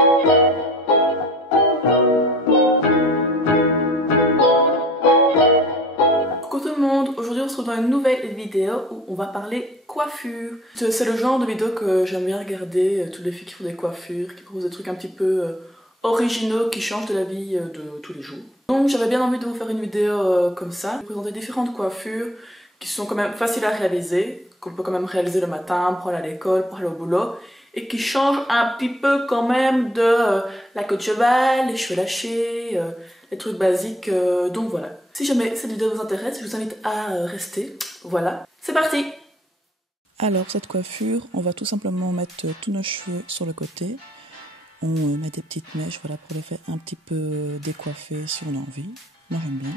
Coucou tout le monde, aujourd'hui on se retrouve dans une nouvelle vidéo où on va parler coiffure. C'est le genre de vidéo que j'aime bien regarder, toutes les filles qui font des coiffures, qui proposent des trucs un petit peu originaux, qui changent de la vie de tous les jours. Donc j'avais bien envie de vous faire une vidéo comme ça, vous présenter différentes coiffures qui sont quand même faciles à réaliser, qu'on peut quand même réaliser le matin pour aller à l'école, pour aller au boulot, et qui changent un petit peu quand même de la queue de cheval, les cheveux lâchés, les trucs basiques, donc voilà. Si jamais cette vidéo vous intéresse, je vous invite à rester. Voilà, c'est parti! Alors cette coiffure, on va tout simplement mettre tous nos cheveux sur le côté. On met des petites mèches, voilà, pour les faire un petit peu décoiffer si on a envie. Moi j'aime bien.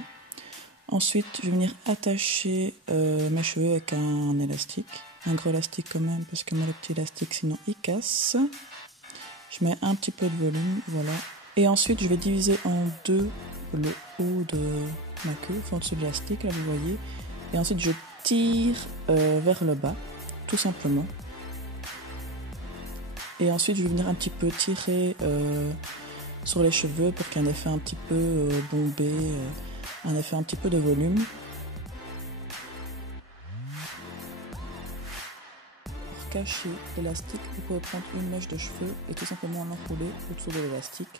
Ensuite, je vais venir attacher mes cheveux avec un élastique. Un gros élastique quand même, parce que moi le petit élastique sinon il casse. Je mets un petit peu de volume, voilà. Et ensuite je vais diviser en deux le haut de ma queue, enfin de l'élastique, là vous voyez. Et ensuite je tire vers le bas, tout simplement. Et ensuite je vais venir un petit peu tirer sur les cheveux pour qu'il y ait un effet un petit peu bombé, un effet un petit peu de volume. Cacher l'élastique, vous pouvez prendre une mèche de cheveux et tout simplement l'enrouler autour de l'élastique.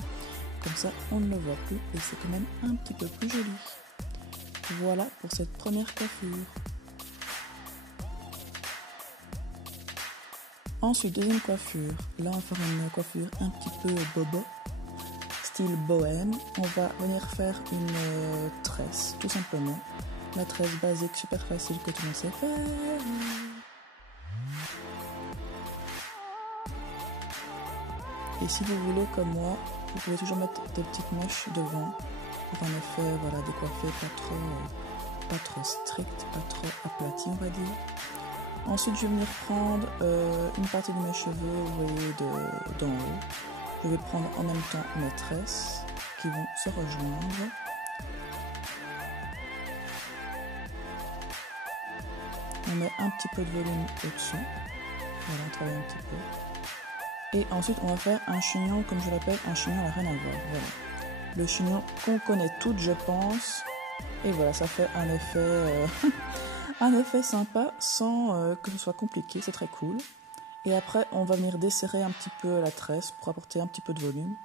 Comme ça, on ne le voit plus et c'est quand même un petit peu plus joli. Voilà pour cette première coiffure. Ensuite, deuxième coiffure. Là, on va faire une coiffure un petit peu bobo, style bohème. On va venir faire une tresse, tout simplement. La tresse basique, super facile que tout le monde sait faire. Et si vous voulez, comme moi, vous pouvez toujours mettre des petites mèches devant pour un effet, voilà, décoiffé, pas trop strict, pas trop aplati, on va dire. Ensuite, je vais venir prendre une partie de mes cheveux, vous voyez, d'en haut. Je vais prendre en même temps mes tresses qui vont se rejoindre. On met un petit peu de volume au-dessus. Voilà, on travaille un petit peu. Et ensuite, on va faire un chignon, comme je l'appelle, un chignon à la reine à voir. Voilà. Le chignon qu'on connaît toutes, je pense. Et voilà, ça fait un effet, un effet sympa sans que ce soit compliqué. C'est très cool. Et après, on va venir desserrer un petit peu la tresse pour apporter un petit peu de volume.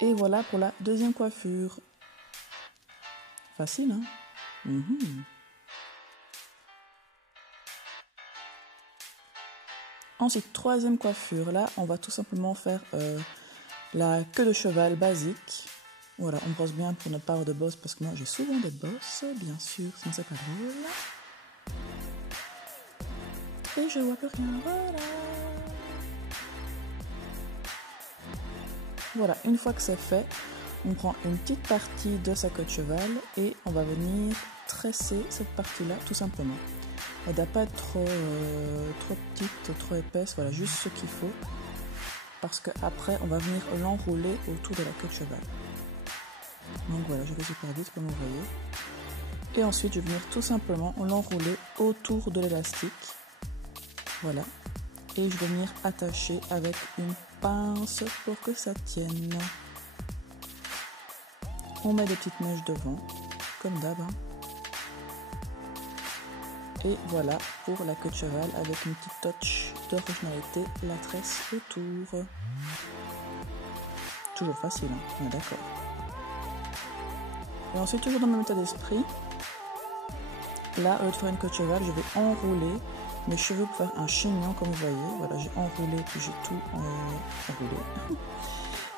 Et voilà pour la deuxième coiffure. Facile, hein? Ensuite, troisième coiffure, là, on va tout simplement faire la queue de cheval basique. Voilà, on brosse bien pour ne pas avoir de bosse, parce que moi j'ai souvent des bosses, bien sûr, sinon c'est pas drôle. Et je vois plus rien, voilà. Voilà, une fois que c'est fait, on prend une petite partie de sa queue de cheval et on va venir tresser cette partie-là, tout simplement. Elle ne doit pas être trop petite, trop épaisse, voilà, juste ce qu'il faut. Parce qu'après, on va venir l'enrouler autour de la queue de cheval. Donc voilà, je vais super vite, comme vous voyez. Et ensuite, je vais venir tout simplement l'enrouler autour de l'élastique. Voilà. Et je vais venir attacher avec une pince pour que ça tienne. On met des petites mèches devant, comme d'hab. Et voilà pour la queue de cheval avec une petite touch d'originalité, la tresse autour. Toujours facile, hein, on est d'accord. Et ensuite, toujours dans le même état d'esprit, là, au lieu de faire une queue de cheval, je vais enrouler mes cheveux pour faire un chignon, comme vous voyez. Voilà, j'ai enroulé, puis j'ai tout enroulé.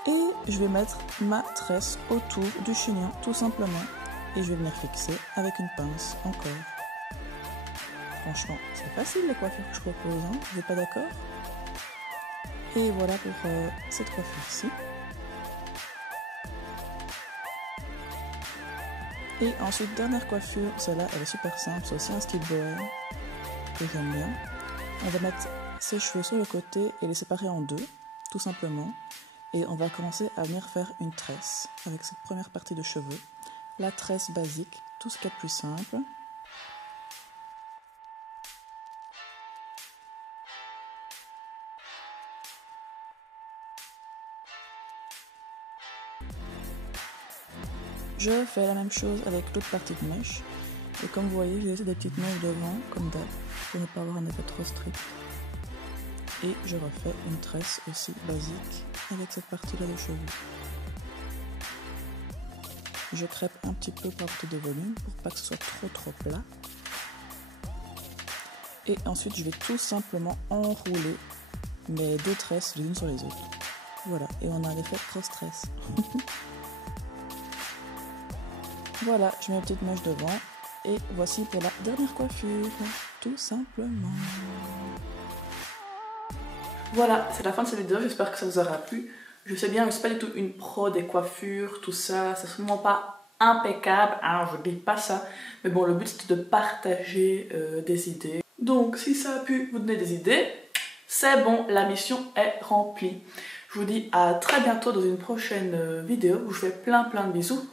Et je vais mettre ma tresse autour du chignon, tout simplement. Et je vais venir fixer avec une pince encore. Franchement, c'est facile les coiffures que je propose, hein, vous n'êtes pas d'accord? Et voilà pour cette coiffure-ci. Et ensuite, dernière coiffure, celle-là, elle est super simple, c'est aussi un style bohème que j'aime bien. On va mettre ses cheveux sur le côté et les séparer en deux, tout simplement. Et on va commencer à venir faire une tresse avec cette première partie de cheveux. La tresse basique, tout ce qu'il y a de plus simple. Je fais la même chose avec l'autre partie de mèche. Et comme vous voyez, j'ai laissé des petites mèches devant, comme d'hab, pour ne pas avoir un effet trop strict. Et je refais une tresse aussi basique avec cette partie-là de cheveux. Je crêpe un petit peu par petit de volume pour pas que ce soit trop plat. Et ensuite, je vais tout simplement enrouler mes deux tresses les unes sur les autres. Voilà, et on a l'effet cross-tresse. Voilà, je mets mes petites mèches devant. Et voici pour la dernière coiffure, tout simplement. Voilà, c'est la fin de cette vidéo, j'espère que ça vous aura plu. Je sais bien, je ne suis pas du tout une pro des coiffures, tout ça, c'est absolument pas impeccable, hein, je dis pas ça. Mais bon, le but c'est de partager des idées. Donc, si ça a pu vous donner des idées, c'est bon, la mission est remplie. Je vous dis à très bientôt dans une prochaine vidéo où je fais plein de bisous.